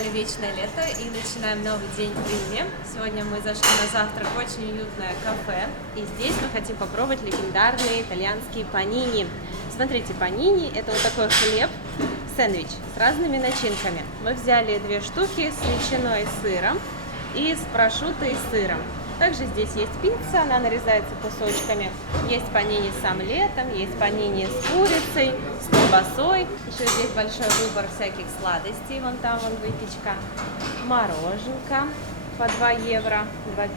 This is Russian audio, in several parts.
канале Вечное Лето и начинаем новый день в Риме. Сегодня мы зашли на завтрак в очень уютное кафе. И здесь мы хотим попробовать легендарные итальянские панини. Смотрите, панини — это вот такой хлеб, сэндвич с разными начинками. Мы взяли 2 штуки с ветчиной и сыром и с прошутто и сыром. Также здесь есть пицца, она нарезается кусочками. Есть панини с омлетом, есть панини с курицей, с колбасой. Еще здесь большой выбор всяких сладостей. Вон там вон выпечка. Мороженка по 2 евро, 2,50.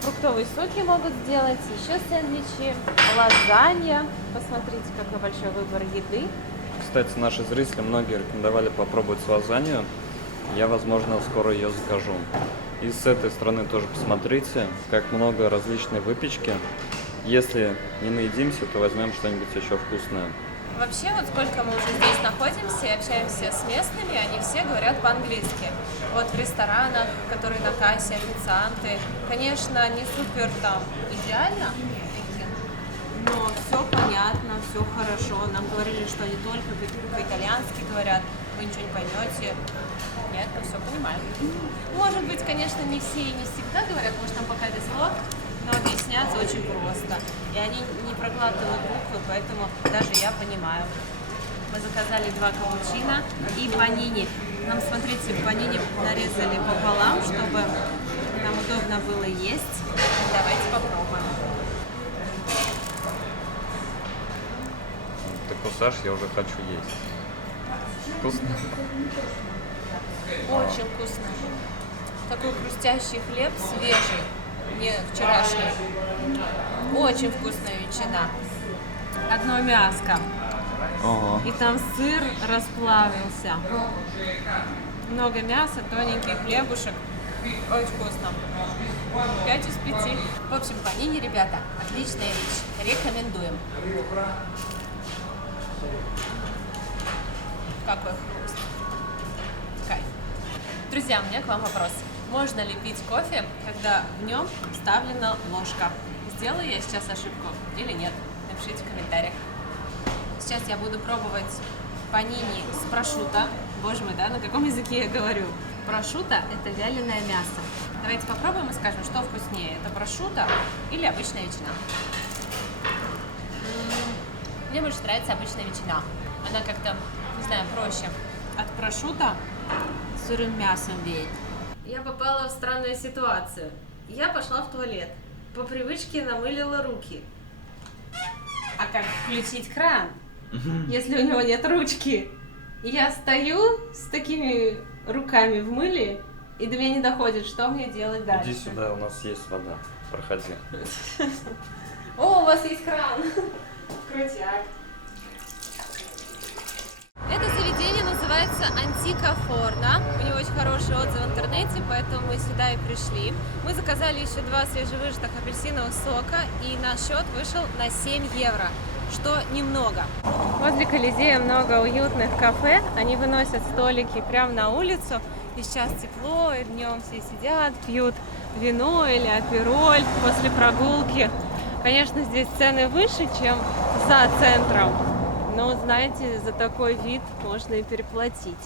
Фруктовые соки могут сделать. Еще сэндвичи, лазанья. Посмотрите, какой большой выбор еды. Кстати, наши зрители многие рекомендовали попробовать лазанью. Я, возможно, скоро ее закажу. И с этой стороны тоже посмотрите, как много различной выпечки. Если не наедимся, то возьмем что-нибудь еще вкусное. Вообще, вот сколько мы уже здесь находимся и общаемся с местными, они все говорят по-английски. Вот в ресторанах, которые на кассе, официанты, конечно, не супер там идеально, но все понятно, все хорошо. Нам говорили, что они только по-итальянски говорят, вы ничего не поймете. Нет, мы все понимаем. Может быть, конечно, не все и не всегда говорят, может, нам пока везло, но объясняться очень просто. И они не проглатывают буквы, поэтому даже я понимаю. Мы заказали 2 капучино и панини. Нам, смотрите, панини нарезали пополам, чтобы нам удобно было есть. Давайте попробуем. Ты кусаешь, я уже хочу есть. Вкусно? Очень вкусно. Такой хрустящий хлеб, свежий, не вчерашний. Очень вкусная ветчина. Одно мяско. Ага. И там сыр расплавился. Много мяса, тоненький хлебушек. Очень вкусно. 5 из 5. В общем, панини, ребята, отличная вещь. Рекомендуем. Какой хруст. Кайф. Друзья, у меня к вам вопрос. Можно ли пить кофе, когда в нем вставлена ложка? Сделаю я сейчас ошибку или нет? Напишите в комментариях. Сейчас я буду пробовать панини с прошутто. Боже мой, да, на каком языке я говорю? Прошутто – это вяленое мясо. Давайте попробуем и скажем, что вкуснее. Это прошутто или обычная ветчина? Мне больше нравится обычная ветчина. Она как-то, не знаю, проще. От прошутто сырым мясом веет. Я попала в странную ситуацию. Я пошла в туалет. По привычке намылила руки. А как включить кран, если у него нет ручки? И я стою с такими руками в мыле, и до меня не доходит, что мне делать дальше. Иди сюда, у нас есть вода. Проходи. О, у вас есть кран. Крутяк. Это заведение называется Антика Форно. У него очень хороший отзыв в интернете, поэтому мы сюда и пришли. Мы заказали еще 2 свежевыжатых апельсиновых сока, и наш счет вышел на 7 евро, что немного. Возле Колизея много уютных кафе. Они выносят столики прямо на улицу. И сейчас тепло, и днем все сидят, пьют вино или апероль после прогулки. Конечно, здесь цены выше, чем за центром. Но, знаете, за такой вид можно и переплатить.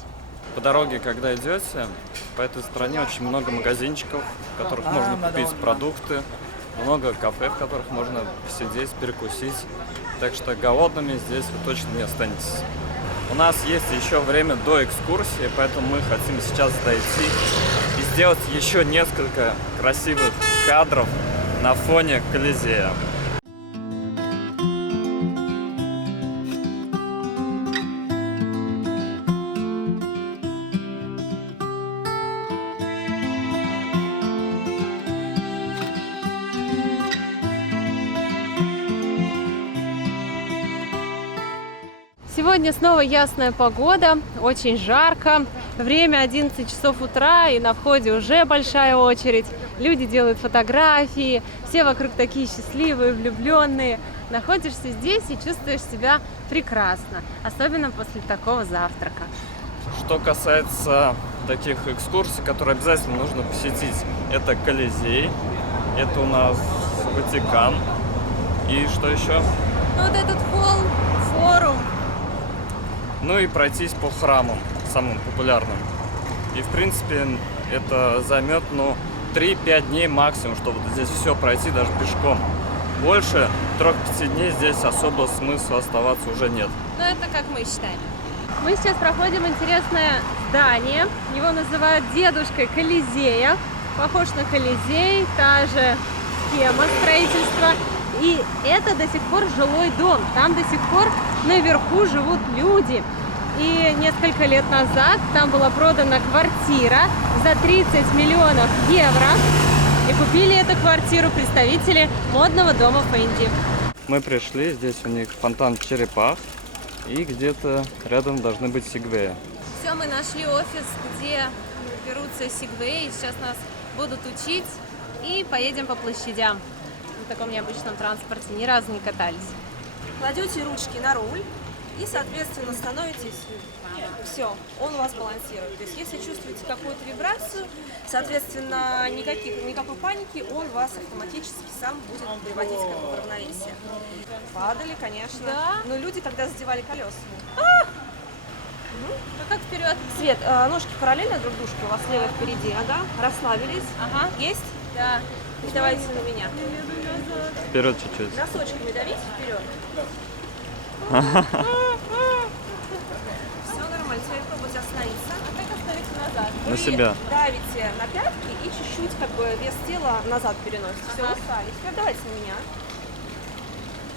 По дороге, когда идете, по этой стороне очень много магазинчиков, в которых можно купить продукты, много кафе, в которых можно посидеть, перекусить. Так что голодными здесь вы точно не останетесь. У нас есть еще время до экскурсии, поэтому мы хотим сейчас дойти и сделать еще несколько красивых кадров на фоне Колизея. Сегодня снова ясная погода, очень жарко. Время 11 часов утра, и на входе уже большая очередь. Люди делают фотографии, все вокруг такие счастливые, влюбленные. Находишься здесь и чувствуешь себя прекрасно, особенно после такого завтрака. Что касается таких экскурсий, которые обязательно нужно посетить, это Колизей, это у нас Ватикан и что еще? Ну, вот этот холл, форум. Ну и пройтись по храмам, самым популярным. И, в принципе, это займет, 3-5 дней максимум, чтобы вот здесь все пройти, даже пешком. Больше 3-5 дней здесь особо смысла оставаться уже нет. Ну, это как мы считаем. Мы сейчас проходим интересное здание. Его называют Дедушкой Колизея. Похож на Колизей, та же схема строительства. И это до сих пор жилой дом. Там до сих пор наверху живут люди. И несколько лет назад там была продана квартира за 30 миллионов евро. И купили эту квартиру представители модного дома Фенди. Мы пришли, здесь у них фонтан черепах. И где-то рядом должны быть сегвеи. Все, мы нашли офис, где берутся сегвеи. Сейчас нас будут учить. И поедем по площадям. На таком необычном транспорте ни разу не катались. Кладете ручки на руль и, соответственно, становитесь, все, он у вас балансирует. То есть, если чувствуете какую-то вибрацию, соответственно, никакой паники, он вас автоматически сам будет приводить в равновесие. Падали, конечно. Да? Но люди, когда задевали колеса. Ну как вперед? Свет, ножки параллельно друг дружке, у вас левая впереди. Ага, расслабились. Ага. Есть? Да. И давайте на меня. Вперед чуть-чуть. Носочками давите вперед. Все нормально. Теперь пробуйте остановиться. А как остановиться назад? На себя. Давите на пятки и чуть-чуть вес тела назад переносите. Все, Ага. устали. Теперь давайте на меня.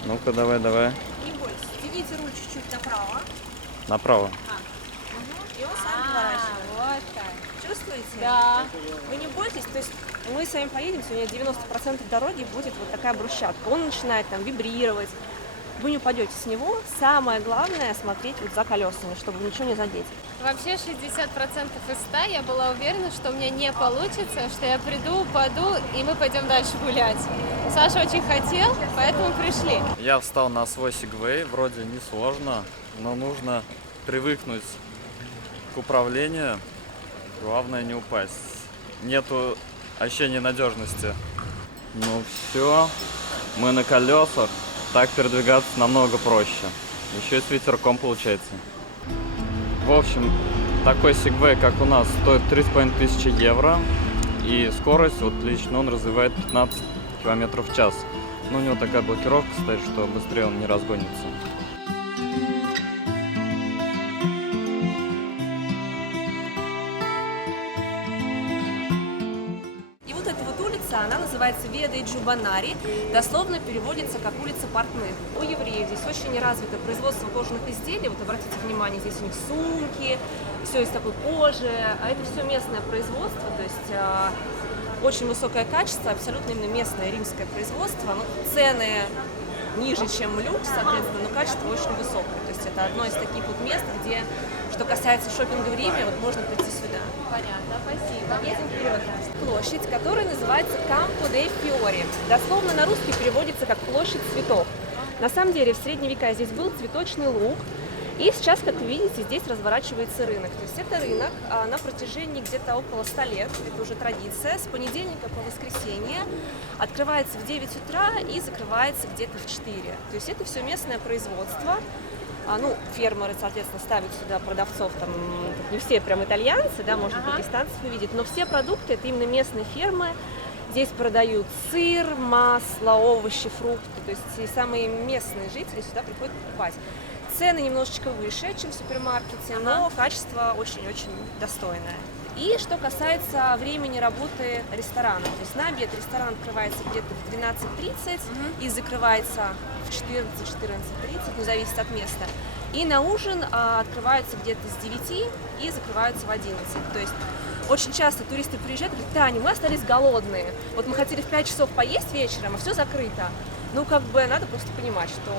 Ну-ка, давай. Не бойтесь. Тяните руль чуть-чуть направо. Направо. И он сам поворачивает. Вот так. Чувствуете? Да. Вы не бойтесь, то есть мы с вами поедем, сегодня 90% дороги будет вот такая брусчатка. Он начинает там вибрировать. Вы не упадете с него. Самое главное смотреть вот за колесами, чтобы ничего не задеть. Вообще 60% из 100 я была уверена, что у меня не получится, что я приду, упаду, и мы пойдем дальше гулять. Саша очень хотел, поэтому пришли. Я встал на свой сегвей, вроде несложно, но нужно привыкнуть к управлению. Главное не упасть. Нету ощущения надежности. Ну все, мы на колесах. Так передвигаться намного проще. Еще и с ветерком получается. В общем, такой сегвей, как у нас, стоит 3500 евро. И скорость, вот лично он развивает 15 км в час. Но у него такая блокировка стоит, что быстрее он не разгонится. И вот эта вот улица, она называется Виа дей Джубанари, дословно переводится как улица портных. У евреев здесь очень развито производство кожаных изделий. Вот обратите внимание, здесь у них сумки, все из такой кожи, а это все местное производство, то есть очень высокое качество, абсолютно именно местное римское производство. Ну, цены ниже, чем люкс, соответственно, но качество очень высокое. То есть это одно из таких вот мест, где, что касается шопинга в Риме, вот можно прийти сюда. Понятно, спасибо. Едем вперед. Площадь, которая называется Campo dei Fiori. Дословно на русский переводится как площадь цветов. На самом деле в средние века здесь был цветочный луг. И сейчас, как вы видите, здесь разворачивается рынок. То есть это рынок на протяжении где-то около 100 лет, это уже традиция, с понедельника по воскресенье открывается в 9 утра и закрывается где-то в 4. То есть это все местное производство. Ну, фермеры, соответственно, ставят сюда продавцов, там, не все прям итальянцы, да, можно пакистанцев увидеть, но все продукты это именно местные фермы. Здесь продают сыр, масло, овощи, фрукты, то есть и самые местные жители сюда приходят покупать. Цены немножечко выше, чем в супермаркете, но качество очень-очень достойное. И что касается времени работы ресторана, то есть на обед ресторан открывается где-то в 12:30 и закрывается в 14-14:30, ну, зависит от места. И на ужин открываются где-то с 9 и закрываются в 11. То есть очень часто туристы приезжают и говорят: Таня, мы остались голодные, вот мы хотели в 5 часов поесть вечером, а все закрыто. Ну, как бы надо просто понимать, что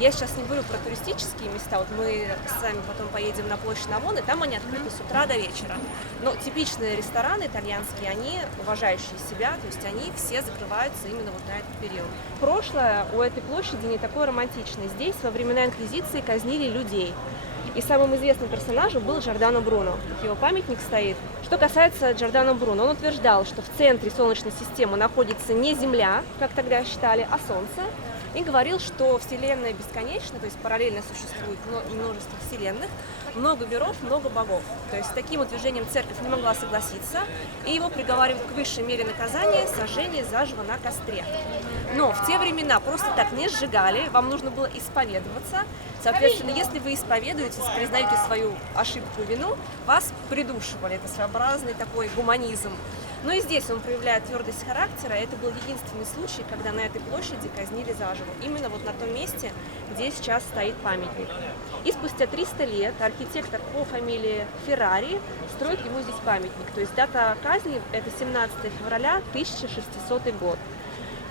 я сейчас не говорю про туристические места, вот мы с вами потом поедем на площадь Навоны, там они открыты с утра до вечера. Но типичные рестораны итальянские, они уважающие себя, то есть они все закрываются именно вот на этот период. Прошлое у этой площади не такое романтичное. Здесь во времена инквизиции казнили людей. И самым известным персонажем был Джордано Бруно. Его памятник стоит. Что касается Джордано Бруно, он утверждал, что в центре Солнечной системы находится не Земля, как тогда считали, а Солнце. и говорил, что Вселенная бесконечна, то есть параллельно существует множество вселенных, много миров, много богов. То есть с таким утверждением церковь не могла согласиться, и его приговаривают к высшей мере наказания — сожжение заживо на костре. Но в те времена просто так не сжигали, вам нужно было исповедоваться. Соответственно, если вы исповедуетесь, признаете свою ошибку и вину, вас придушивали. Это своеобразный такой гуманизм. Но и здесь он проявляет твердость характера. Это был единственный случай, когда на этой площади казнили заживо. Именно вот на том месте, где сейчас стоит памятник. И спустя 300 лет архитектор по фамилии Феррари строит ему здесь памятник. То есть дата казни – это 17 февраля 1600 год.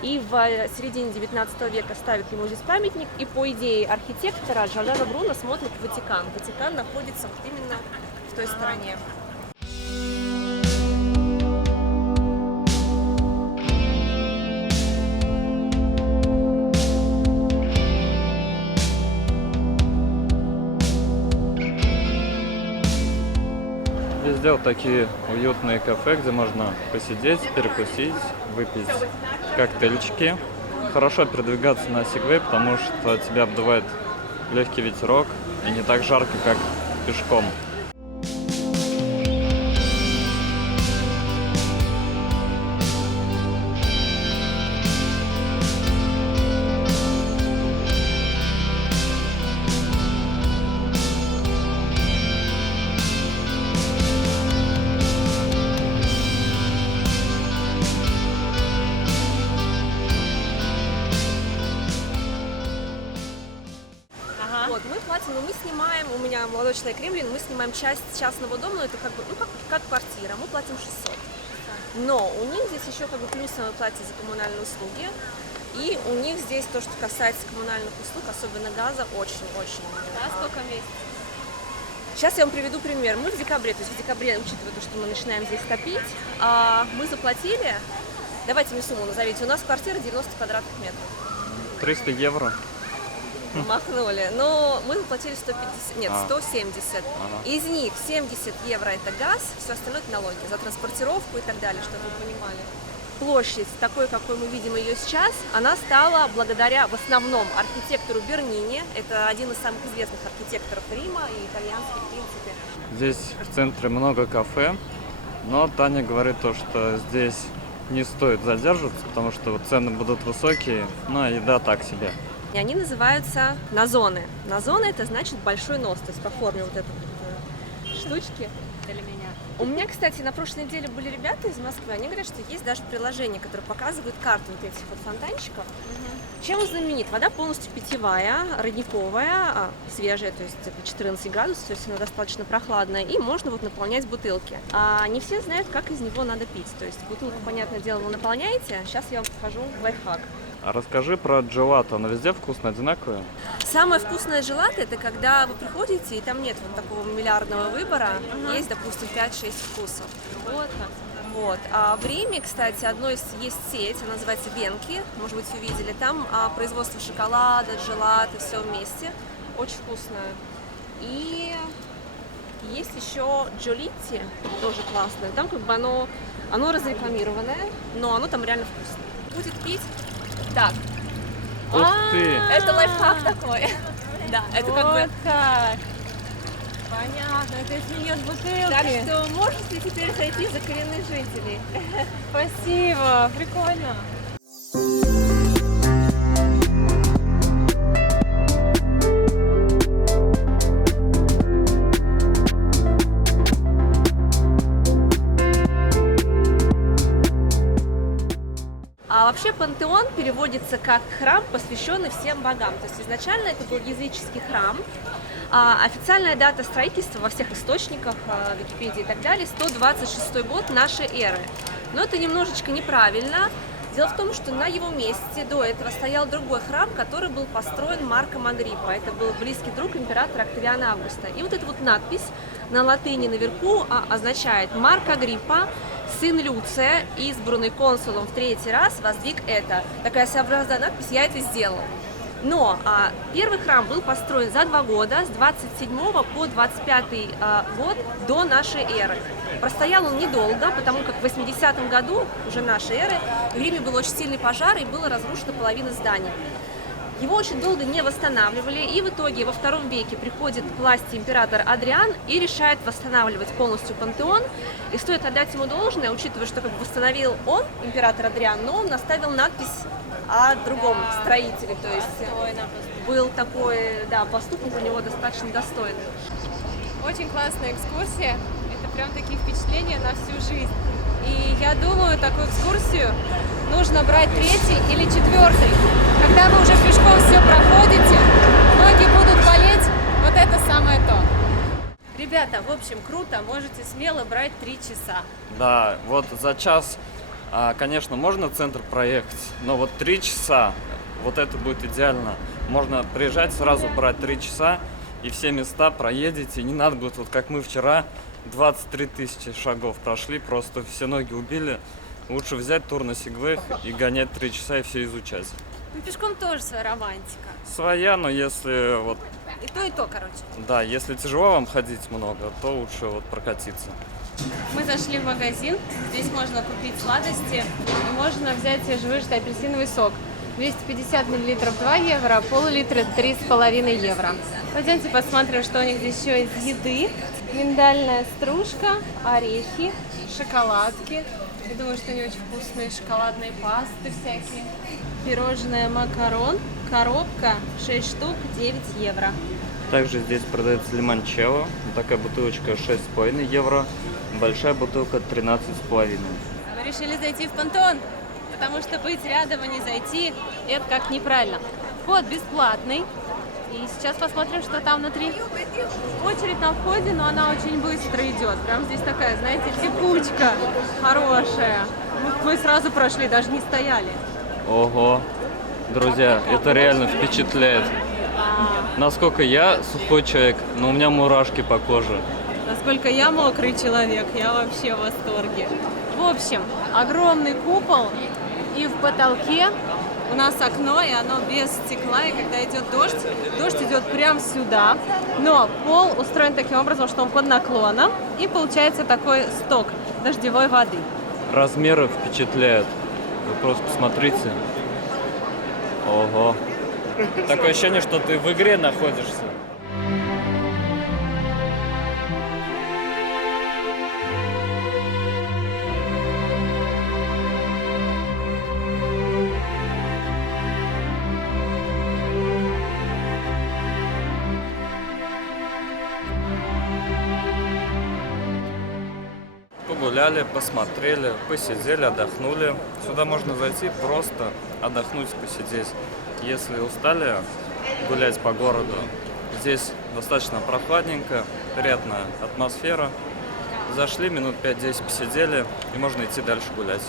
И в середине 19 века ставят ему здесь памятник, и по идее архитектора Джордано Бруно смотрит в Ватикан. Ватикан находится вот именно в той стороне. Везде вот такие уютные кафе, где можно посидеть, перекусить, выпить коктейльчики. Хорошо передвигаться на сегвей, потому что тебя обдувает легкий ветерок и не так жарко, как пешком. Вот, мы платим, но мы снимаем, у меня молодой человек римлян, мы снимаем часть частного дома, но это как бы, как квартира, мы платим 600. Но у них здесь еще как бы плюсом платят за коммунальные услуги, и у них здесь то, что касается коммунальных услуг, особенно газа, очень-очень. Да, сколько в месяц? Сейчас я вам приведу пример. Мы в декабре, то есть в декабре, учитывая то, что мы начинаем здесь топить, мы заплатили, давайте мне сумму назовите, у нас квартира 90 квадратных метров. 300 евро. Махнули. Но мы заплатили 150, нет, 170. Ага. Из них 70 евро это газ, все остальное это налоги за транспортировку и так далее, чтобы вы понимали. Площадь, такой, какой мы видим ее сейчас, она стала благодаря в основном архитектору Бернини. Это один из самых известных архитекторов Рима и итальянских, в принципе. Здесь в центре много кафе, но Таня говорит то, что здесь не стоит задерживаться, потому что вот цены будут высокие, но еда так себе. И они называются назоны. Назоны это значит большой нос, то есть по форме вот этой вот штучки. Для меня. У меня, кстати, на прошлой неделе были ребята из Москвы, они говорят, что есть даже приложение, которое показывает карту вот этих вот фонтанчиков. Чем он знаменит? Вода полностью питьевая, родниковая, свежая, то есть это 14 градусов, то есть она достаточно прохладная, и можно вот наполнять бутылки. А не все знают, как из него надо пить. То есть бутылку, понятное дело, вы наполняете. Сейчас я вам покажу лайфхак. А расскажи про джелато, оно везде вкусно, одинаковое? Самое вкусное джелато — это когда вы приходите, и там нет вот такого миллиардного выбора, есть, допустим, 5-6 вкусов. Вот как. Вот. А в Риме, кстати, есть сеть, она называется Венки, может быть, вы видели, там производство шоколада, джелато, все вместе, очень вкусное. И есть еще Джолитти, тоже классное, там как бы оно разрекламированное, но оно там реально вкусное. Будет пить так. Ух ты! Это лайфхак такой. Да, это как бы... как. Понятно, это если нет бутылки. Так что можете теперь зайти за коренных жителей. Спасибо, прикольно. А вообще пантеон переводится как храм, посвященный всем богам. То есть изначально это был языческий храм. А официальная дата строительства во всех источниках, Википедии и так далее, 126 год нашей эры. Но это немножечко неправильно. Дело в том, что на его месте до этого стоял другой храм, который был построен Марком Агриппа. Это был близкий друг императора Октавиана Августа. И вот эта вот надпись на латыни наверху означает: Марк Агриппа, сын Люция, избранный консулом в 3-й раз, воздвиг это. Такая своеобразная надпись: я это сделал. Но первый храм был построен за 2 года, с 27 по 25 год до нашей эры. Простоял он недолго, потому как в 80-м году, уже нашей эры, в Риме был очень сильный пожар и было разрушено половина зданий. Его очень долго не восстанавливали, и в итоге во II веке приходит к власти император Адриан и решает восстанавливать полностью пантеон. И стоит отдать ему должное, учитывая, что как бы восстановил он, император Адриан, но он оставил надпись о другом строителе, то есть был такой, да, поступок у него достаточно достойный. Очень классная экскурсия, это прям такие впечатления на всю жизнь. И я думаю, такую экскурсию нужно брать 3-й или 4-й. Когда вы уже пешком все проходите, ноги будут болеть, вот это самое то. Ребята, в общем, круто, можете смело брать 3 часа. Да, вот за час, конечно, можно в центр проехать, но вот 3 часа, вот это будет идеально. Можно приезжать, сразу брать 3 часа, и все места проедете. Не надо будет, вот как мы вчера, 23 тысячи шагов прошли, просто все ноги убили. Лучше взять тур на сегвеях и гонять 3 часа и все изучать. Ну, пешком тоже своя романтика. Своя, но если вот... И то, короче. Да, если тяжело вам ходить много, то лучше вот прокатиться. Мы зашли в магазин, здесь можно купить сладости, и можно взять свежевыжатый апельсиновый сок. 250 мл 2 евро, пол-литра 3,5 евро. Пойдемте посмотрим, что у них здесь еще из еды. Миндальная стружка, орехи, шоколадки. Я думаю, что они очень вкусные, шоколадные пасты всякие. Пирожное макарон, коробка 6 штук, 9 евро. Также здесь продается лимончелло. Такая бутылочка 6,5 евро. Большая бутылка 13,5. Мы решили зайти в пантеон, потому что быть рядом и не зайти, это как неправильно. Вход бесплатный. И сейчас посмотрим, что там внутри. Очередь на входе, но она очень быстро идет. Прям здесь такая, знаете, текучка хорошая. Мы сразу прошли, даже не стояли. Ого, друзья, это реально впечатляет. Насколько я сухой человек, но у меня мурашки по коже. Насколько я мокрый человек, я вообще в восторге. В общем, огромный купол, и в потолке у нас окно, и оно без стекла, и когда идет дождь, дождь идет прямо сюда, но пол устроен таким образом, что он под наклоном, и получается такой сток дождевой воды. Размеры впечатляют. Вы просто посмотрите. Ого. Такое ощущение, что ты в игре находишься. Погуляли, посмотрели, посидели, отдохнули. Сюда можно зайти просто отдохнуть, посидеть. Если устали гулять по городу, здесь достаточно прохладненько, приятная атмосфера. Зашли, минут 5-10 посидели, и можно идти дальше гулять.